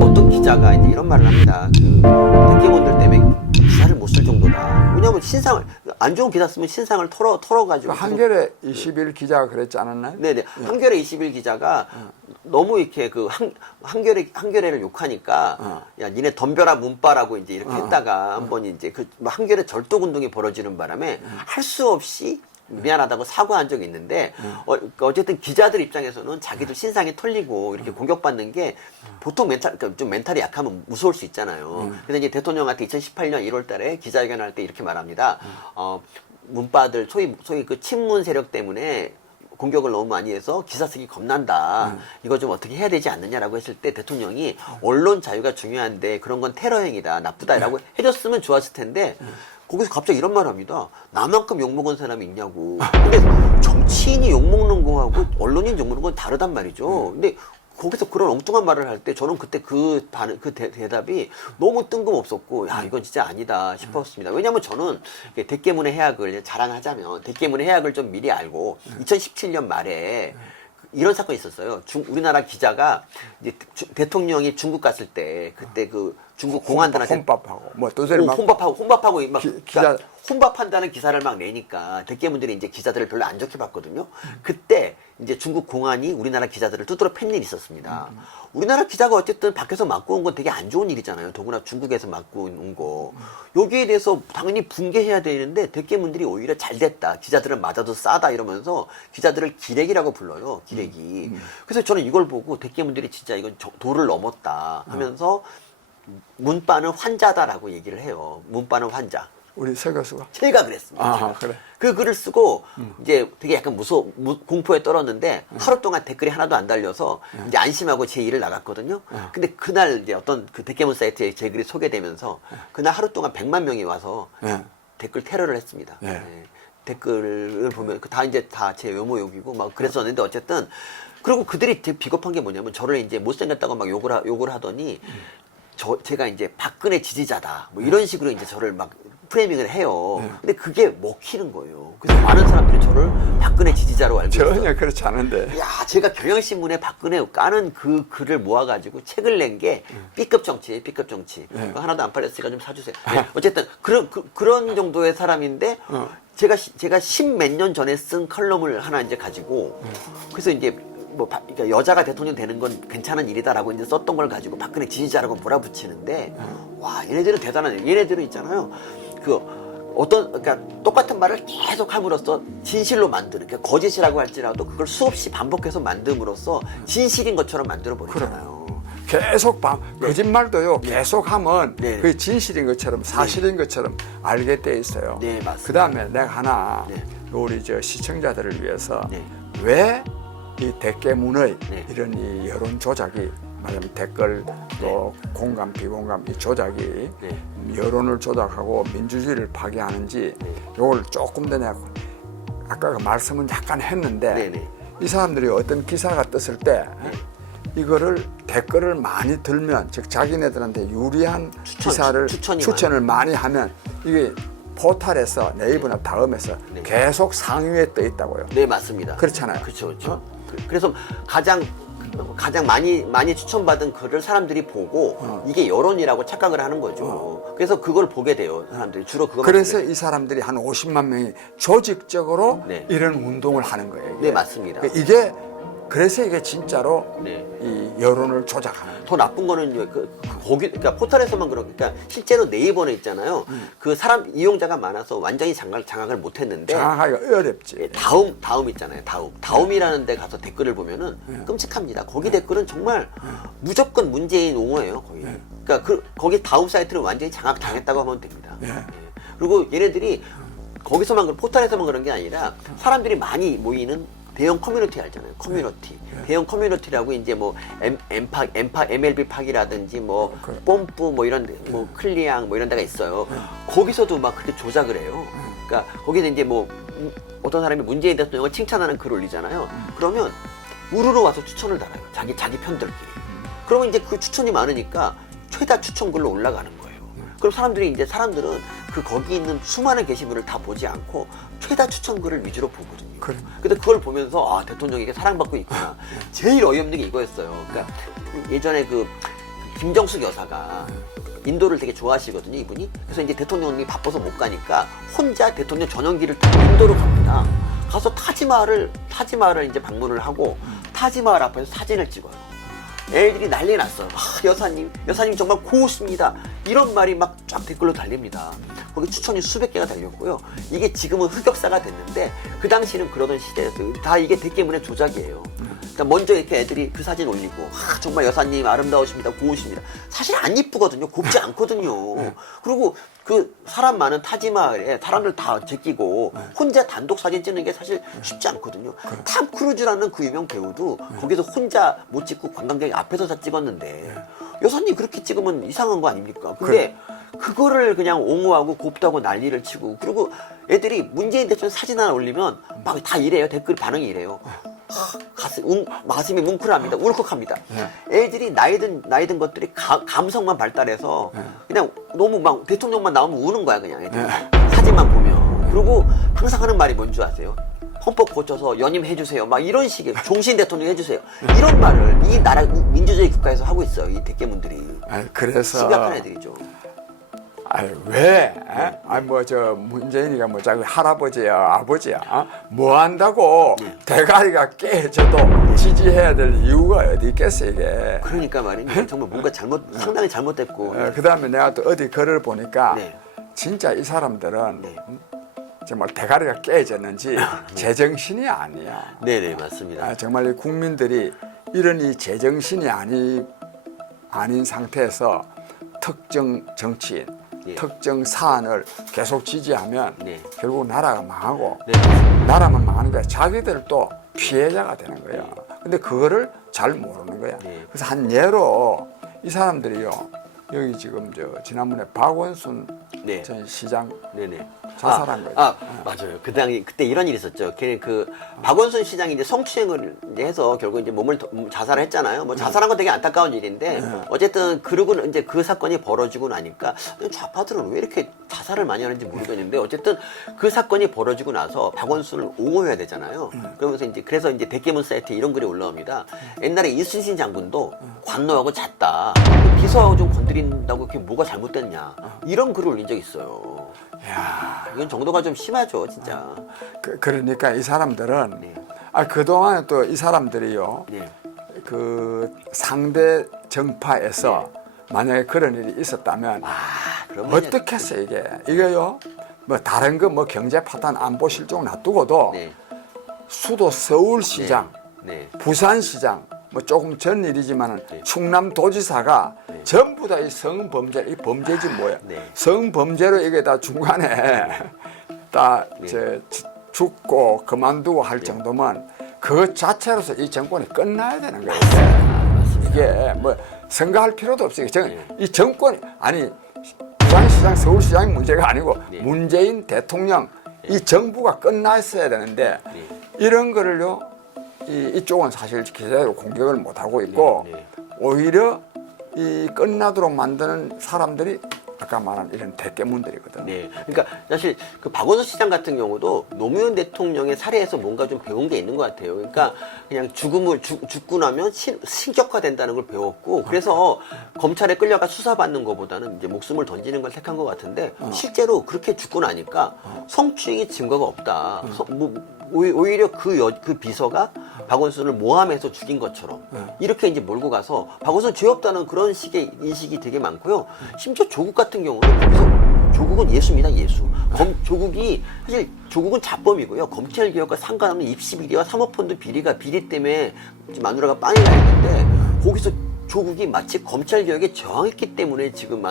어떤 기자가 이제 이런 말을 합니다. 그 대기업들 때문에 기사를 못 쓸 정도다. 왜냐하면 신상을 안 좋은 기사 쓰면 신상을 털어가지고 한겨레 20일 기자가 그랬지 않았나요? 네네. 한겨레 20일 기자가 너무 이렇게 그 한겨레를 욕하니까 야 니네 덤벼라 문바라고 이제 이렇게 했다가 한번 이제 그 한겨레 절독 운동이 벌어지는 바람에 할 수 없이 미안하다고 사과한 적이 있는데 어쨌든 기자들 입장에서는 자기들 신상이 털리고 이렇게 공격받는 게 보통 그러니까 좀 멘탈이 약하면 무서울 수 있잖아요. 근데 이제 대통령한테 2018년 1월 달에 기자회견할 때 이렇게 말합니다. 문바들 소위 그 친문 세력 때문에 공격을 너무 많이 해서 기사 쓰기 겁난다. 이거 좀 어떻게 해야 되지 않느냐라고 했을 때 대통령이 언론 자유가 중요한데 그런 건 테러 행위다. 나쁘다라고 해줬으면 좋았을 텐데 거기서 갑자기 이런 말을 합니다. 나만큼 욕먹은 사람이 있냐고. 근데 정치인이 욕먹는 거하고 언론인 욕먹는 건 다르단 말이죠. 근데 거기서 그런 엉뚱한 말을 할 때 저는 그때 대답이 너무 뜬금없었고 야 이건 진짜 아니다 싶었습니다. 왜냐하면 저는 대깨문의 해악을 자랑하자면 대깨문의 해악을 좀 미리 알고 2017년 말에 이런 사건이 있었어요. 우리나라 기자가 이제 대통령이 중국 갔을 때 그때 그 중국 공안들한테 혼밥하고 뭐 두드려 맞고 혼밥하고 막 기자 혼밥한다는 기사를 막 내니까 대깨문들이 이제 기자들을 별로 안 좋게 봤거든요. 그때 이제 중국 공안이 우리나라 기자들을 두드러 팬 일이 있었습니다. 우리나라 기자가 어쨌든 밖에서 맞고 온 건 되게 안 좋은 일이잖아요. 더구나 중국에서 맞고 온 거. 여기에 대해서 당연히 붕괴해야 되는데 대깨문들이 오히려 잘 됐다. 기자들은 맞아도 싸다 이러면서 기자들을 기레기라고 불러요. 기레기. 그래서 저는 이걸 보고 대깨문들이 진짜 이건 도를 넘었다 하면서 문바는 환자다라고 얘기를 해요. 문바는 환자. 우리 서 교수가 제가 그랬습니다. 아, 그래. 그 글을 쓰고 이제 되게 약간 공포에 떨었는데 하루 동안 댓글이 하나도 안 달려서 이제 안심하고 제 일을 나갔거든요. 근데 그날 이제 어떤 그 대깨문 사이트에 제 글이 소개되면서 그날 하루 동안 100만 명이 와서 댓글 테러를 했습니다. 네. 댓글을 보면 다 이제 다 제 외모욕이고 막 그랬었는데 어쨌든 그리고 그들이 되게 비겁한 게 뭐냐면 저를 이제 못생겼다고 막 욕을 하더니 제가 이제 박근혜 지지자다 뭐 이런 식으로 이제 저를 막 프레이밍을 해요. 근데 그게 먹히는 거예요. 그래서 많은 사람들이 저를 박근혜 지지자로 알고 있어요. 전혀 그렇지 않은데. 야, 제가 경향신문에 박근혜 까는 그 글을 모아가지고 책을 낸 게 B급 정치예요. B급 정치. 하나도 안 팔렸으니까 좀 사주세요. 네, 어쨌든 그런 정도의 사람인데 제가 10몇 년 전에 쓴 컬럼을 하나 이제 가지고 그래서 이제 그러니까 여자가 대통령 되는 건 괜찮은 일이다라고 이제 썼던 걸 가지고 박근혜 지지자라고 몰아붙이는데 와 얘네들은 대단하네. 얘네들은 있잖아요. 그러니까 똑같은 말을 계속 함으로써 진실로 만드는, 그러니까 거짓이라고 할지라도 그걸 수없이 반복해서 만듦으로써 진실인 것처럼 만들어 버리잖아요. 계속 거짓말도요. 계속 하면 네. 그게 진실인 것처럼 사실인 것처럼 알게 돼 있어요. 네, 맞습니다. 그 다음에 내가 하나 우리 시청자들을 위해서 왜 이 대깨문의 이런 이 여론 조작이 말하자면 댓글 또 공감 비공감 이 조작이 여론을 조작하고 민주주의를 파괴하는지 요걸 조금 더 내가 아까 그 말씀은 약간 했는데 이 사람들이 어떤 기사가 떴을 때 이거를 댓글을 많이 들면 즉 자기네들한테 유리한 기사를 추천을 많이 하면 이게 포탈에서 네이버나 다음에서 계속 상위에 떠 있다고요. 네, 맞습니다. 그렇잖아요. 그렇죠. 그래서 가장 많이 추천받은 글을 사람들이 보고 이게 여론이라고 착각을 하는 거죠. 그래서 그걸 보게 돼요. 사람들이 주로 그거. 그래서 이 사람들이 한 50만 명이 조직적으로 이런 운동을 하는 거예요. 이게. 네, 맞습니다. 그래서 이게 진짜로 이 여론을 조작하는. 더 나쁜 거는 그러니까 포털에서만 그러니까 실제로 네이버는 있잖아요. 그 사람 이용자가 많아서 완전히 장악을 못했는데. 장악하기가 어렵지. 다음 있잖아요. 다음이라는 데 가서 댓글을 보면은 끔찍합니다. 거기 댓글은 정말 무조건 문재인 옹호예요. 거기. 그러니까 거기 다음 사이트를 완전히 장악당했다고 하면 됩니다. 그리고 얘네들이 포털에서만 그런 게 아니라 사람들이 많이 모이는 대형 커뮤니티 알잖아요. 커뮤니티. 대형 커뮤니티라고 이제 MLB 팍이라든지 뽐뿌 클리앙 이런 데가 있어요. 거기서도 막 그렇게 조작을 해요. 그러니까 거기서 이제 어떤 사람이 문재인 대통령을 칭찬하는 글 올리잖아요. 그러면 우르르 와서 추천을 달아요. 자기 편들끼리. 그러면 이제 그 추천이 많으니까 최다 추천 글로 올라가는 거예요. 그럼 사람들은 그 거기 있는 수많은 게시물을 다 보지 않고 최다 추천글을 위주로 보거든요. 그래. 근데 그걸 보면서 아 대통령에게 사랑받고 있구나. 제일 어이없는 게 이거였어요. 그러니까 예전에 그 김정숙 여사가 인도를 되게 좋아하시거든요, 이분이. 그래서 이제 대통령이 바빠서 못 가니까 혼자 대통령 전용기를 타고 인도로 갑니다. 가서 타지마할을 이제 방문을 하고 타지마할 앞에서 사진을 찍어요. 애들이 난리 났어요. 아, 여사님 정말 고우십니다. 이런 말이 막 쫙 댓글로 달립니다. 거기 추천이 수백 개가 달렸고요. 이게 지금은 흑역사가 됐는데 그 당시는 그러던 시대였어요. 다 이게 대깨문의 조작이에요. 그러니까 먼저 이렇게 애들이 그 사진 올리고 아, 정말 여사님 아름다우십니다. 고우십니다. 사실 안 이쁘거든요. 곱지 않거든요. 그리고 그 사람 많은 타지마할에 사람들 다 제끼고 혼자 단독 사진 찍는 게 사실 쉽지 않거든요. 탐 크루즈라는 그 유명 배우도 거기서 혼자 못 찍고 관광객 앞에서 다 찍었는데 여사님 그렇게 찍으면 이상한 거 아닙니까? 근데 그거를 그냥 옹호하고 곱다고 난리를 치고 그리고 애들이 문재인 대통령 사진 하나 올리면 막 다 이래요. 댓글 반응이 이래요. 가슴이 뭉클합니다. 울컥합니다. 애들이 나이 든 것들이 감성만 발달해서 그냥 너무 막 대통령만 나오면 우는 거야 그냥 애들이. 사진만 보면. 그리고 항상 하는 말이 뭔지 아세요? 헌법 고쳐서 연임해주세요. 막 이런 식의 종신 대통령 해주세요. 이런 말을 이 나라 민주주의 국가에서 하고 있어요. 이 대깨문들이. 그래서 심각한 애들이죠. 왜? 뭐 저 문재인이가 뭐 자기 할아버지야 아버지야 뭐 한다고 대가리가 깨져도 지지해야 될 이유가 어디 있겠어 이게. 그러니까 말이죠. 정말 뭔가 상당히 잘못됐고. 그다음에 내가 또 어디 글을 보니까 네. 진짜 이 사람들은 네. 정말 대가리가 깨졌는지 제정신이 아니야. 네네 맞습니다. 정말 이 국민들이 이런 이 제정신이 아닌 상태에서 특정 정치인, 예. 특정 사안을 계속 지지하면 네. 결국 나라가 망하고 네. 나라만 망하니까 자기들도 피해자가 되는 거예요. 근데 그거를 잘 모르는 거야. 네. 그래서 한 예로 이 사람들이요. 여기 지금 지난번에 박원순 네. 전 시장 네네. 자살한 거예요. 맞아요. 그때 이런 일이 있었죠. 박원순 시장이 이제 성추행을 이제 해서 결국 이제 자살을 했잖아요. 뭐 자살한 건 되게 안타까운 일인데 어쨌든 그러고 이제 그 사건이 벌어지고 나니까 좌파들은 왜 이렇게 자살을 많이 하는지 모르겠는데 어쨌든 그 사건이 벌어지고 나서 박원순을 옹호해야 되잖아요. 그러면서 그래서 이제 대깨문 사이트에 이런 글이 올라옵니다. 옛날에 이순신 장군도 관노하고 잤다. 비서하고 좀 건드린다고 그게 뭐가 잘못됐냐. 이런 글을 올린 적이 있어요. 야, 이건 정도가 좀 심하죠, 진짜. 그러니까 이 사람들은 네. 그동안에 또 이 사람들이요. 네. 그 상대 정파에서 만약에 그런 일이 있었다면 그러면 어떻게 했어 이게요. 뭐 다른 거 뭐 경제 파탄 안보 실종 놔두고도 네. 수도 서울시장, 네. 부산시장 뭐 조금 전 일이지만은 충남도지사가 전부 다 이 성범죄, 이 범죄지 뭐야? 네. 성범죄로 이게 다 중간에 다 죽고 그만두고 할 정도면 그 자체로서 이 정권이 끝나야 되는 거예요. 이게 뭐 생각할 필요도 없어요. 이 정권이 부산시장, 서울시장이 문제가 아니고 문재인 대통령 이 정부가 끝나 있어야 되는데 이런 거를요. 이쪽은 사실 기자로 공격을 못 하고 있고 오히려 이 끝나도록 만드는 사람들이 아까 말한 이런 대깨문들이거든요. 네. 그러니까 사실 그 박원순 시장 같은 경우도 노무현 대통령의 사례에서 뭔가 좀 배운 게 있는 것 같아요. 그러니까 그냥 죽고 나면 신격화된다는 걸 배웠고 그래서 검찰에 끌려가 수사받는 것보다는 이제 목숨을 던지는 걸 택한 것 같은데 실제로 그렇게 죽고 나니까 성추행의 증거가 없다. 오히려 그 비서가 박원순을 모함해서 죽인 것처럼 이렇게 이제 몰고 가서 박원순 죄 없다는 그런 식의 인식이 되게 많고요. 심지어 조국 같은 경우는 거기서 조국은 예수입니다, 예수. 조국이 사실 조국은 자범이고요. 검찰 개혁과 상관없는 입시 비리와 사모펀드 비리 때문에 마누라가 빵이 나 있는데 거기서 조국이 마치 검찰 개혁에 저항했기 때문에 지금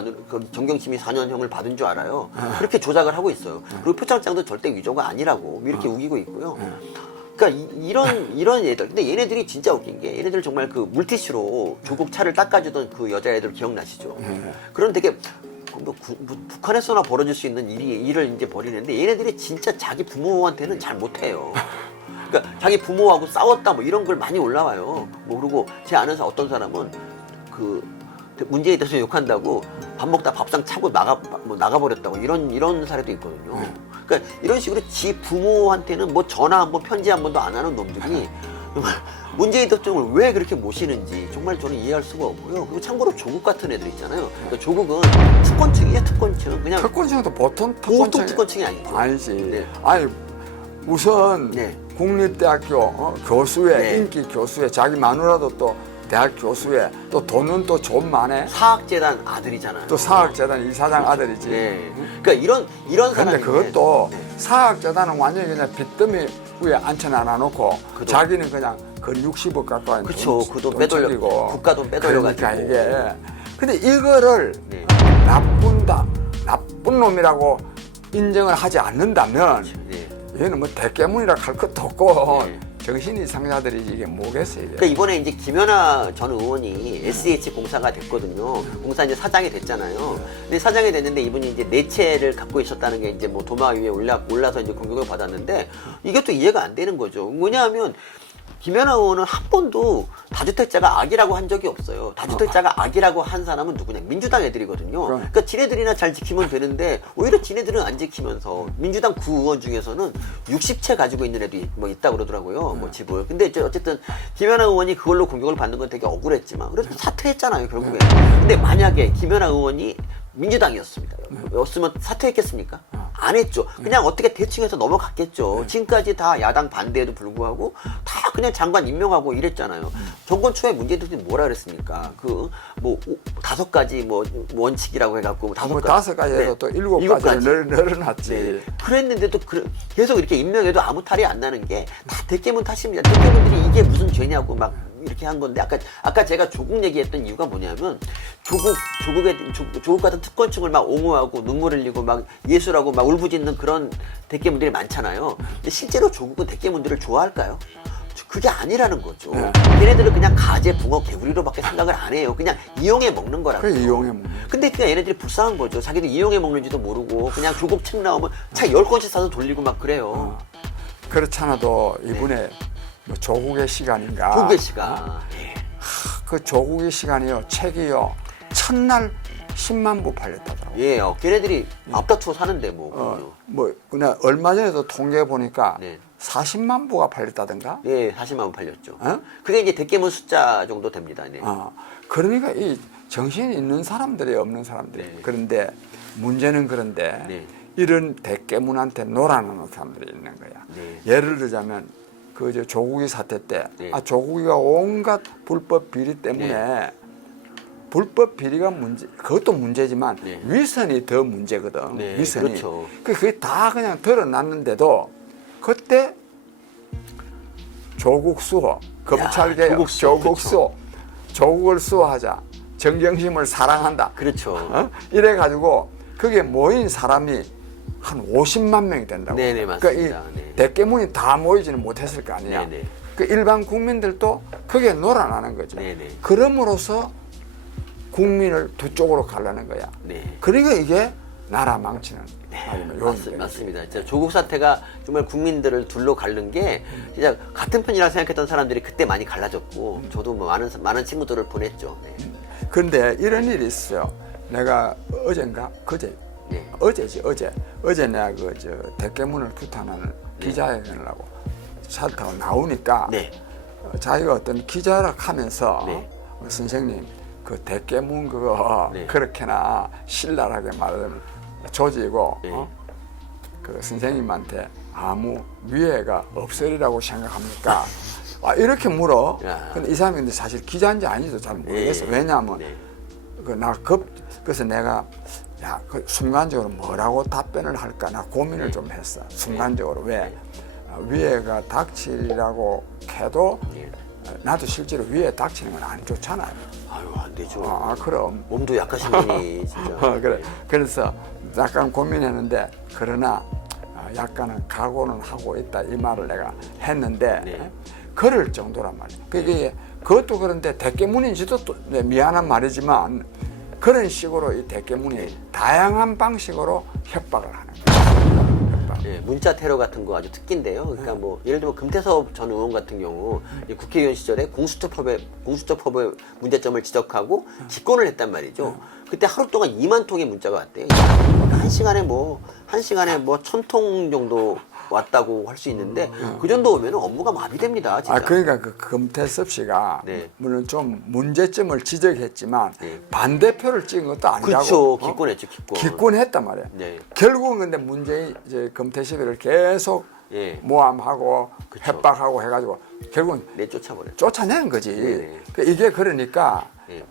정경심이 4년형을 받은 줄 알아요. 그렇게 조작을 하고 있어요. 그리고 표창장도 절대 위조가 아니라고 이렇게 우기고 있고요. 그러니까 이런 애들. 근데 얘네들이 진짜 웃긴 게 얘네들 정말 그 물티슈로 조국 차를 닦아주던 그 여자애들 기억나시죠? 그런 되게 북한에서나 벌어질 수 있는 일을 이제 벌이는데 얘네들이 진짜 자기 부모한테는 잘 못해요. 그러니까 자기 부모하고 싸웠다 뭐 이런 걸 많이 올라와요. 뭐 그리고 제 아는 어떤 사람은 그 문재인 대통령 욕한다고 밥 먹다 밥상 차고 나가버렸다고 이런 사례도 있거든요. 그러니까 이런 식으로 지 부모한테는 뭐 전화 한 번 편지 한 번도 안 하는 놈들이 정말 문재인 대통령을 왜 그렇게 모시는지 정말 저는 이해할 수가 없고요. 그리고 참고로 조국 같은 애들 있잖아요. 그러니까 조국은 특권층이에요, 특권층. 그냥 특권층도 보통 특권층이 아니죠. 아니지. 네. 아니 우선 네. 국립대학교 교수의 네. 인기 교수의 자기 마누라도 또 대학 교수의 또 돈은 또 좀 많네. 사학재단 아들이잖아요. 또 사학재단 이사장 아들이지. 네. 그러니까 이런 근데 사람인데 그것도 네. 사학재단은 완전히 그냥 빚더미 위에 앉혀놔 놓고 자기는 그냥 그 60억 가까이 그쵸. 그 돈 빼돌려 국가 돈 빼돌려가지고. 그러니까 이게 근데 이거를 네. 나쁜 놈이라고 인정을 하지 않는다면 네. 얘는 뭐 대깨문이라 할 것도 없고 네. 정신 이상자들이 이게 뭐겠어요 이게. 그러니까 이번에 이제 김연아 전 의원이 SH 공사가 됐거든요. 공사 이제 사장이 됐잖아요. 근데 사장이 됐는데 이분이 이제 네 채를 갖고 있었다는 게 이제 뭐 도마 위에 올라서 이제 공격을 받았는데 이게 또 이해가 안 되는 거죠. 뭐냐면 김연아 의원은 한 번도 다주택자가 악이라고 한 적이 없어요. 다주택자가 악이라고 한 사람은 누구냐? 민주당 애들이거든요. 그러니까 지네들이나 잘 지키면 되는데 오히려 지네들은 안 지키면서 민주당 구의원 중에서는 60채 가지고 있는 애도 뭐 있다 그러더라고요. 뭐 집을. 근데 어쨌든 김연아 의원이 그걸로 공격을 받는 건 되게 억울했지만 그래도 사퇴했잖아요, 결국에. 근데 만약에 김연아 의원이 민주당이었습니다. 였으면 사퇴했겠습니까? 안 했죠. 그냥 어떻게 대충해서 넘어갔겠죠. 지금까지 다 야당 반대에도 불구하고 다 그냥 장관 임명하고 이랬잖아요. 정권 초에 문재인 대통령이 뭐라 그랬습니까? 그 뭐 5가지 뭐 원칙이라고 해갖고 뭐 5가지에도 또 7가지를 늘어놨지. 네. 그랬는데도 계속 이렇게 임명해도 아무 탈이 안 나는 게 다 대깨문 탓입니다. 대깨문들이 이게 무슨 죄냐고 막 이렇게 한 건데 아까 제가 조국 얘기했던 이유가 뭐냐면 조국 같은 특권층을 막 옹호하고 눈물 흘리고 막 예술하고 막 울부짖는 그런 대깨문들이 많잖아요. 근데 실제로 조국은 대깨문들을 좋아할까요? 그게 아니라는 거죠. 얘네들은 그냥 가재, 붕어, 개구리로밖에 생각을 안 해요. 그냥 이용해 먹는 거라고. 그래 이용해 먹는. 근데 그냥 얘네들이 불쌍한 거죠. 자기들 이용해 먹는지도 모르고 그냥 조국 책 나오면 차 10권씩 사서 돌리고 막 그래요. 그렇잖아도 이번에 뭐 조국의 시간인가. 조국의 시간. 그 조국의 시간이요. 책이요. 첫날 10만 부 팔렸다더라고. 예, 걔네들이 앞다투어 사는데 뭐. 뭐 그냥 얼마 전에도 통계 보니까 네. 40만 부가 팔렸다던가. 예, 40만 원 팔렸죠. 어? 그게 이제 대깨문 숫자 정도 됩니다. 네. 그러니까 이 정신이 있는 사람들이 없는 사람들이. 네. 그런데 문제는 그런데 네. 이런 대깨문한테 놀아나는 사람들이 있는 거야. 네. 예를 들자면 그 저 조국이 사태 때 네. 조국이가 온갖 불법 비리 때문에 불법 비리가 그것도 문제지만 네. 위선이 더 문제거든. 네, 위선이. 그렇죠. 그게 다 그냥 드러났는데도 그때 조국 수호, 검찰개혁, 조국 조국 수호, 수호, 조국을 수호하자, 정경심을 사랑한다. 그렇죠. 이래가지고 그게 모인 사람이 한 50만 명이 된다고. 네네, 그러니까 맞습니다. 이 네. 대깨문이 다 모이지는 못했을 거 아니냐. 네네. 그 일반 국민들도 그게 놀아나는 거죠. 네네. 그럼으로써 국민을 두 쪽으로 가려는 거야. 네. 그러니까 이게 나라 망치는 맞습니다. 진짜 조국 사태가 정말 국민들을 둘로 갈른 게 진짜 같은 편이라고 생각했던 사람들이 그때 많이 갈라졌고 저도 뭐 많은 친구들을 보냈죠. 네. 그런데 이런 일이 있어요. 내가 어젠가 그제 네. 어제 내가 저 대깨문을 규탄하는 기자회견을 하고 차를 타고 나오니까 네. 자기가 어떤 기자를 하면서 네. 선생님 그 대깨문 그거 네. 그렇게나 신랄하게 말하면 조지고 네. 그 선생님한테 아무 위해가 없으리라고 생각합니까? 이렇게 물어. 야. 근데 이 사람이 근데 사실 기자인지 아닌지도 잘 모르겠어. 네. 왜냐하면 네. 그래서 내가 그 순간적으로 뭐라고 답변을 할까 나 고민을 좀 했어. 순간적으로 왜 위해가 닥치라고 해도 네. 나도 실제로 위에 닥치는 건 안 좋잖아요. 아유, 안 되죠. 그럼. 몸도 약하신 분이 진짜. 그래. 네. 그래서 약간 고민했는데 그러나 약간은 각오는 하고 있다 이 말을 내가 했는데 네. 그럴 정도란 말이야. 그것도 그런데 대깨문인지도 또 미안한 말이지만 그런 식으로 이 대깨문이 다양한 방식으로 협박을 하는 거야. 협박. 예, 문자 테러 같은 거 아주 특기인데요. 그러니까 뭐 예를 들면 금태섭 전 의원 같은 경우 이 국회의원 시절에 공수처법의 문제점을 지적하고 기권을 했단 말이죠. 그때 하루 동안 2만 통의 문자가 왔대요. 그러니까 한 시간에 뭐 1,000통 정도 왔다고 할 수 있는데 그 정도 오면 업무가 마비됩니다. 진짜. 그러니까 그 금태섭 씨가 네. 물론 좀 문제점을 지적했지만 네. 반대표를 찍은 것도 아니라고. 그렇죠. 기권했죠. 기권. 기권했단 말이야. 네. 결국은 근데 문재인 이제 금태섭을 계속 예. 모함하고 그쵸. 협박하고 해가지고 결국은 내쫓아버렸죠. 쫓아낸 거지. 네네. 이게 그러니까 예.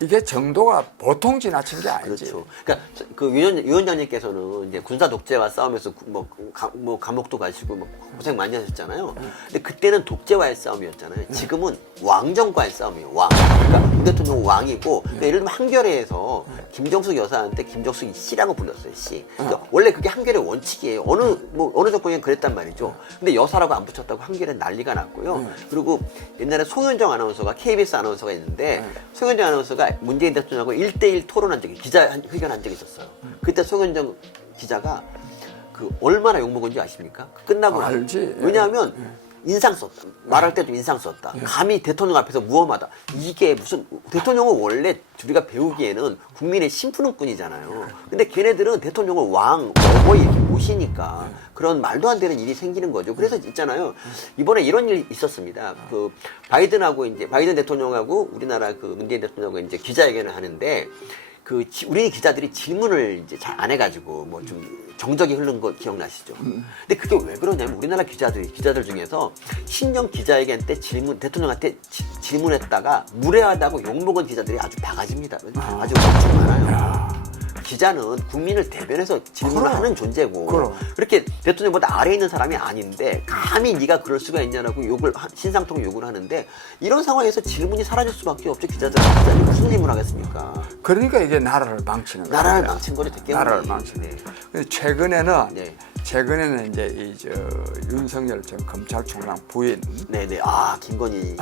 이게 정도가 보통 지나친 게 아니지. 그렇죠. 그러니까 그 위원장님께서는 이제 군사 독재와 싸우면서 뭐 감옥도 가시고 뭐 고생 많이 하셨잖아요. 근데 그때는 독재와의 싸움이었잖아요. 지금은 왕정과의 싸움이에요. 왕. 그러니까 윤 대통령 왕이고 그러니까 예를 들면 한겨레에서 김정숙 여사한테 김정숙이 씨라고 불렀어요. 씨. 그러니까 원래 그게 한겨레 원칙이에요. 어느 정권이 그랬단 말이죠. 근데 여사라고 안 붙였다고 한겨레 난리가 났고요. 그리고 옛날에 송현정 아나운서가 KBS 아나운서가 있는데 송현정 아나운서가 문재인 대통령하고 1대1 토론한 적이 기자회견한 적이 있었어요. 그때 송현정 기자가 그 얼마나 욕먹은지 아십니까? 끝나고 나서. 알지. 왜냐하면 인상 썼다. 말할 때 좀 인상 썼다. 감히 대통령 앞에서 무엄하다. 이게 무슨 대통령은 원래 우리가 배우기에는 국민의 심부름꾼이잖아요. 근데 걔네들은 대통령을 왕, 어버이 이렇게 모시니까 그런 말도 안 되는 일이 생기는 거죠. 그래서 있잖아요. 이번에 이런 일이 있었습니다. 그 바이든 대통령하고 우리나라 그 문재인 대통령하고 이제 기자회견을 하는데 그 우리 기자들이 질문을 이제 잘 안 해가지고 뭐 좀 정적이 흐른 거 기억나시죠? 근데 그게 왜 그러냐면 우리나라 기자들 중에서 신년 기자회견 때 대통령한테 질문했다가 무례하다고 욕먹은 기자들이 아주 바가지입니다. 아주 엄청 많아요. 기자는 국민을 대변해서 질문을 그럼. 하는 존재고 그럼. 그렇게 대통령보다 아래에 있는 사람이 아닌데 감히 네가 그럴 수가 있냐라고 신상통 욕을 하는데 이런 상황에서 질문이 사라질 수밖에 없죠. 기자들이 무슨 질문을 하겠습니까? 그러니까 이게 나라를 망치는 거야. 나라를 망친 거리 됐겠네. 나라를 망치는. 네. 근데 최근에는 이제 이 윤석열 전 검찰총장 부인 네네. 김건희.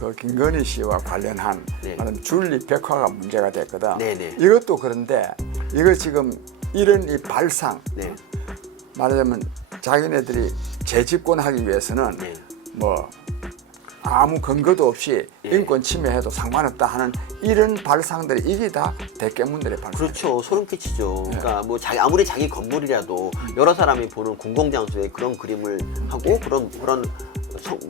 그 김건희 씨와 관련한 네. 말하면 줄리 백화가 문제가 됐거든. 네네. 이것도 그런데 이거 지금 이런 이 발상 네. 말하자면 자기네들이 재집권하기 위해서는 네. 뭐 아무 근거도 없이 예. 인권 침해해도 상관없다 하는 이런 발상들이 이게 다 대깨문들의 발상. 그렇죠. 소름 끼치죠. 그러니까 뭐 아무리 자기 건물이라도 여러 사람이 보는 공공장소에 그런 그림을 하고 그런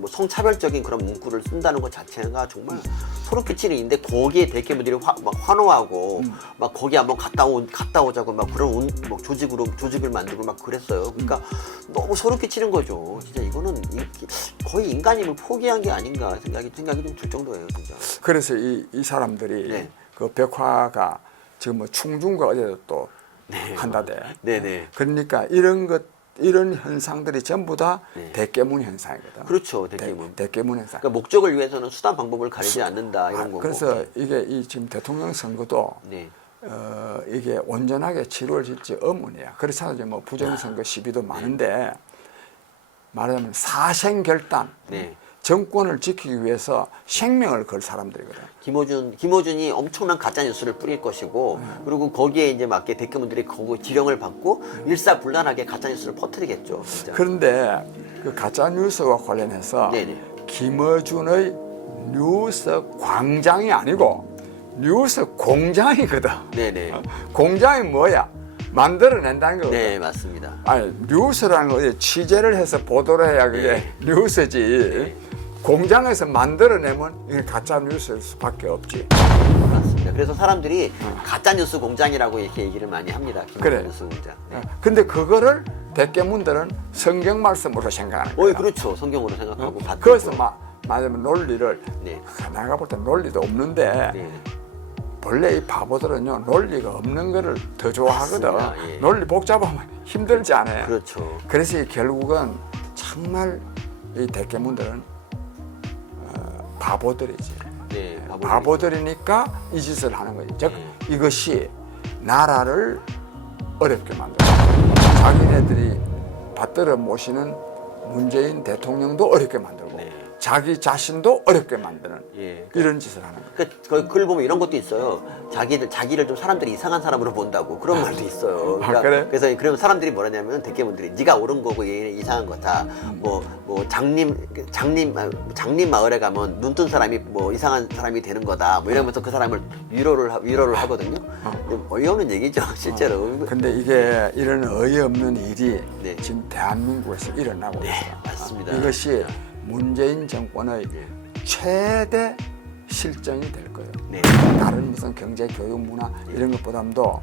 성차별적인 그런 문구를 쓴다는 것 자체가 정말 소름 끼치는 일인데 거기에 대깨문들이 막 환호하고 막 거기 한번 갔다 오자고 막 그런 조직을 만들고 막 그랬어요. 그러니까 너무 소름 끼치는 거죠. 진짜 이거는 거의 인간임을 포기한 게 아닌가 생각이 좀 들 정도예요, 진짜. 그래서 이 사람들이 네. 그 백화가 지금 뭐 충중과 어제도 또 네. 한다대. 네네. 그러니까 이런 현상들이 전부 다 네. 대깨문 현상이거든. 그렇죠, 대깨문. 대깨문 현상. 그러니까 목적을 위해서는 수단 방법을 가리지 않는다 이런 거고. 그래서 이게 지금 대통령 선거도 네. 이게 온전하게 치루어질지 의문이야. 그렇잖아요. 뭐 부정선거 시비도 많은데 말하자면 사생결단. 네. 정권을 지키기 위해서 생명을 걸 사람들이거든. 김어준이 엄청난 가짜 뉴스를 뿌릴 것이고, 그리고 거기에 이제 맞게 대표분들이 거기 지령을 받고 일사불란하게 가짜 뉴스를 퍼뜨리겠죠. 진짜. 그런데 그 가짜 뉴스와 관련해서 네네. 김어준의 뉴스 광장이 아니고 뉴스 공장이거든. 네네. 공장이 뭐야? 만들어낸다는 거거든. 네, 맞습니다. 아니 뉴스라는 거 취재를 해서 보도를 해야 그게 네. 뉴스지. 네. 공장에서 만들어내면 이게 가짜 뉴스일 수밖에 없지. 맞습니다. 그래서 사람들이 가짜 뉴스 공장이라고 이렇게 얘기를 많이 합니다. 그래. 뉴스 공장. 네. 근데 그거를 대깨문들은 성경 말씀으로 생각하는 거야. 그렇죠. 성경으로 생각하고 받고. 그래서 말하자면 논리를 네. 내가 볼 때 논리도 없는데 네. 원래 이 바보들은요 논리가 없는 거를 더 좋아하거든. 맞습니다. 예. 논리 복잡하면 힘들지 않아요. 그렇죠. 그래서 결국은 정말 이 대깨문들은 바보들이지. 네. 바보들이니까 이 짓을 하는 거지. 즉 네. 이것이 나라를 어렵게 만들고 자기네들이 받들어 모시는 문재인 대통령도 어렵게 만들고 네. 자기 자신도 어렵게 만드는 예. 이런 짓을 하는 거예요. 그 글 보면 이런 것도 있어요. 자기를 좀 사람들이 이상한 사람으로 본다고 그런 말도 있어요. 아, 그래? 그래서 그러면 사람들이 뭐라냐면 대개분들이 네가 옳은 거고 얘는 이상한 거다. 뭐 장님 마을에 가면 눈 뜬 사람이 뭐 이상한 사람이 되는 거다. 뭐 이러면서 그 사람을 위로를 하거든요. 좀 어이없는 얘기죠, 실제로. 근데 이게 이런 어이없는 일이 네. 지금 대한민국에서 일어나고 네, 있어요. 맞습니다. 이것이 문재인 정권의 최대 실정이 될 거예요. 네. 다른 무슨 경제, 교육, 문화 이런 것보다도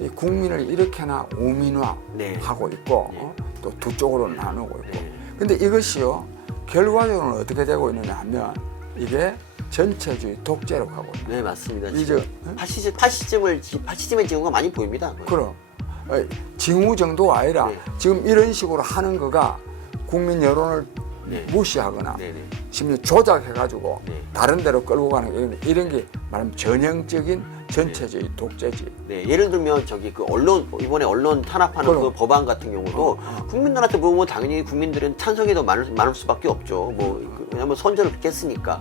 이 국민을 이렇게나 오민화하고 네. 있고 네. 또 두 쪽으로 나누고 있고. 네. 근데 이것이요 결과적으로는 어떻게 되고 있느냐 하면 이게 전체주의 독재로 가고 있는. 네, 맞습니다. 이제 지금 파시즘의 징후가 많이 보입니다. 그럼 징후 정도가 아니라 네. 지금 이런 식으로 하는 거가 국민 여론을 네. 무시하거나 네, 네. 심지어 조작해가지고 네. 다른 데로 끌고 가는 이런 게 말하면 전형적인 전체주의 독재지. 네, 예를 들면 저기 그 이번에 언론 탄압하는 그럼. 그 법안 같은 경우도 국민들한테 물어보면 당연히 국민들은 찬성이 더 많을 수밖에 없죠. 왜냐면 선전을 그렇게 했으니까.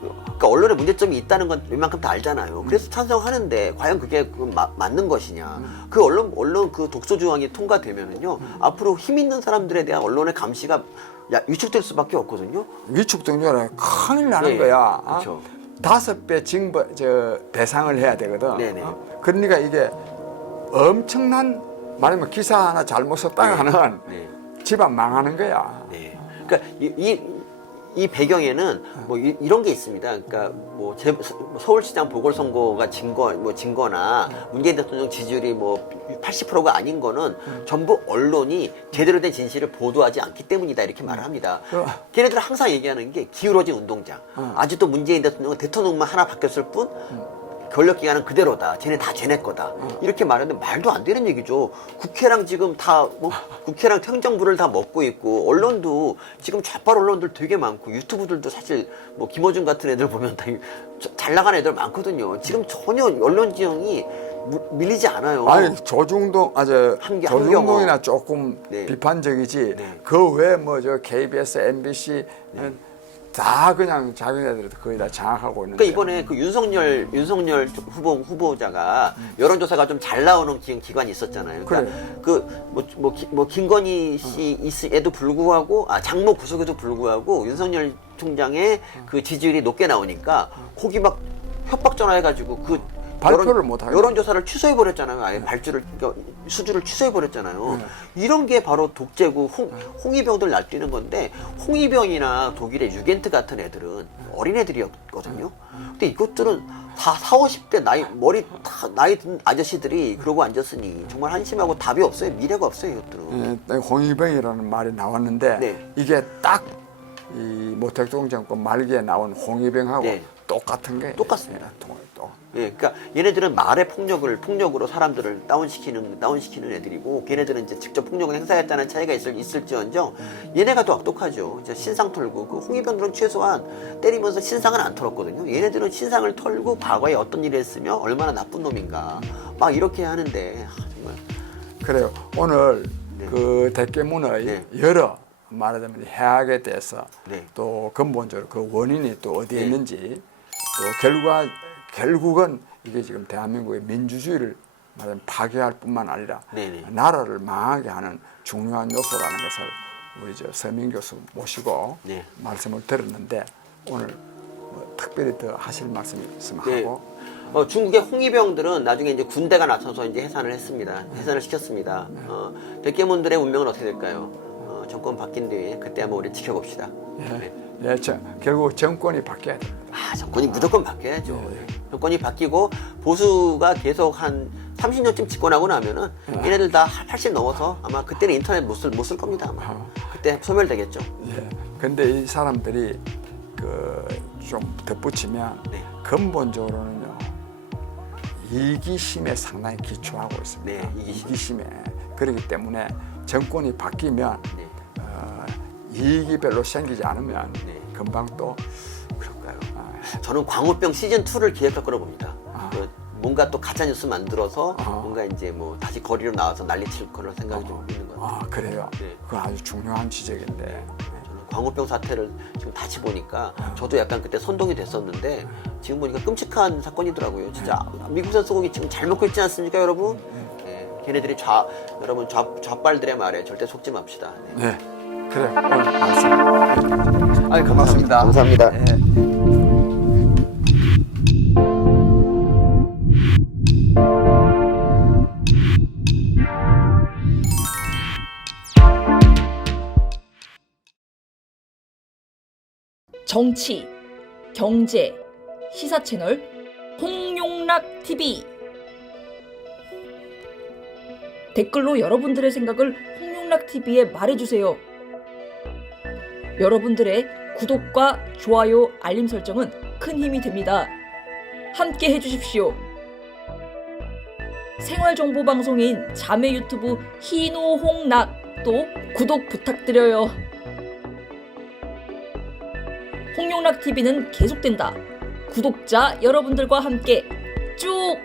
그러니까 언론에 문제점이 있다는 건 웬만큼 다 알잖아요. 그래서 찬성하는데 과연 그게 맞는 것이냐. 그 언론 그 독소 조항이 통과되면은요 앞으로 힘 있는 사람들에 대한 언론의 감시가 위축될 수밖에 없거든요. 위축된 줄 알아요. 큰일 나는 네, 거야. 그렇죠. 5배 배상을 해야 되거든. 네네. 그러니까 이게 엄청난 말하면 기사 하나 잘못 썼다가 하는 네. 집안 망하는 거야. 네. 그러니까 이 배경에는 뭐 이런 게 있습니다. 그러니까 뭐 서울시장 보궐선거가 진거나 문재인 대통령 지지율이 뭐 80%가 아닌 거는 전부 언론이 제대로 된 진실을 보도하지 않기 때문이다 이렇게 말을 합니다. 걔네들은 항상 얘기하는 게 기울어진 운동장. 아직도 문재인 대통령은 대통령만 하나 바뀌었을 뿐 권력 기간은 그대로다. 쟤네 다 쟤네 거다. 이렇게 말하는데 말도 안 되는 얘기죠. 국회랑 지금 국회랑 행정부를 다 먹고 있고 언론도 지금 좌빨 언론들 되게 많고 유튜브들도 사실 뭐 김어준 같은 애들 보면 다 잘 나가는 애들 많거든요. 지금 전혀 언론 지형이 밀리지 않아요. 아니 조중동 조중동이나 조금 네. 비판적이지. 네. 그 외에 뭐 저 KBS, MBC 다 그냥 자기네들이 거의 다 장악하고 있는. 그러니까 이번에 그 윤석열 후보자가 여론조사가 좀 잘 나오는 기관이 있었잖아요. 그러니까 김건희 씨에도 불구하고 장모 구속에도 불구하고 윤석열 총장의 그 지지율이 높게 나오니까 거기 막 협박 전화해가지고 발표를 못하게 여론조사를 취소해버렸잖아요. 아예 수주를 취소해버렸잖아요. 이런 게 바로 독재고 홍위병들 날뛰는 건데 홍위병이나 독일의 유겐트 같은 애들은 어린애들이었거든요. 근데 이것들은 다 40, 50대 나이 든 아저씨들이 그러고 앉았으니 정말 한심하고 답이 없어요. 미래가 없어요. 이것들은. 네, 홍위병이라는 말이 나왔는데 네. 이게 딱 이 모택동 정권 말기에 나온 홍위병하고 네. 똑같은 게 똑같습니다. 또. 예, 그러니까 얘네들은 말의 폭력으로 사람들을 다운시키는 애들이고, 걔네들은 이제 직접 폭력을 행사했다는 차이가 있을지언정 얘네가 더 악독하죠. 이제 신상 털고 그 홍위병들은 최소한 때리면서 신상은 안 털었거든요. 얘네들은 신상을 털고 과거에 어떤 일을 했으며 얼마나 나쁜 놈인가 막 이렇게 하는데 정말. 그래요. 오늘 네. 그 대깨문의 네. 여러 말하자면 해악에 대해서 네. 또 근본적으로 그 원인이 또 어디에 네. 있는지 또 결국은 이게 지금 대한민국의 민주주의를 말하자면 파괴할 뿐만 아니라 네네. 나라를 망하게 하는 중요한 요소라는 것을 우리 서민 교수 모시고 네. 말씀을 들었는데 오늘 뭐 특별히 더 하실 말씀이 있으면 네. 하고. 중국의 홍위병들은 나중에 이제 군대가 나서서 이제 해산을 했습니다. 해산을 시켰습니다. 백개문들의 운명은 어떻게 될까요? 정권 바뀐 뒤에 그때 한번 우리 지켜봅시다. 네. 예, 결국 정권이 바뀌어야 됩니다. 정권이 무조건 바뀌어야죠. 정권이 바뀌고 보수가 계속 한 30년쯤 집권하고 나면은 얘네들 다 80 넘어서 아마 그때는 인터넷 못 쓸 겁니다. 아마. 그때 소멸되겠죠. 예. 근데 이 사람들이 좀 덧붙이면 네. 근본적으로는요 이기심에 상당히 기초하고 있습니다. 네, 이기심에. 그렇기 때문에 정권이 바뀌면 네. 이익이 별로 생기지 않으면 네. 금방 또 그럴까요? 저는 광우병 시즌 2를 기획할 거라고 봅니다. 뭔가 또 가짜 뉴스 만들어서 뭔가 이제 뭐 다시 거리로 나와서 난리칠 거라는 생각이 좀 있는 것 같아요. 그래요. 네. 그건 아주 중요한 지적인데. 저는 광우병 사태를 지금 다시 보니까 저도 약간 그때 선동이 됐었는데 지금 보니까 끔찍한 사건이더라고요. 진짜 미국산 소고기 지금 잘 먹고 있지 않습니까, 여러분? 예, 걔네들이 여러분 좌빨들의 말에 절대 속지 맙시다. 네. 네. 그래. 오늘 말씀. 아니, 고맙습니다. 감사합니다. 네. 정치, 경제, 시사 채널 홍용락 TV. 댓글로 여러분들의 생각을 홍용락 TV에 말해주세요. 여러분들의 구독과 좋아요, 알림 설정은 큰 힘이 됩니다. 함께 해주십시오. 생활정보방송인 자매 유튜브 희노홍락도 구독 부탁드려요. 홍용락 TV는 계속된다. 구독자 여러분들과 함께 쭉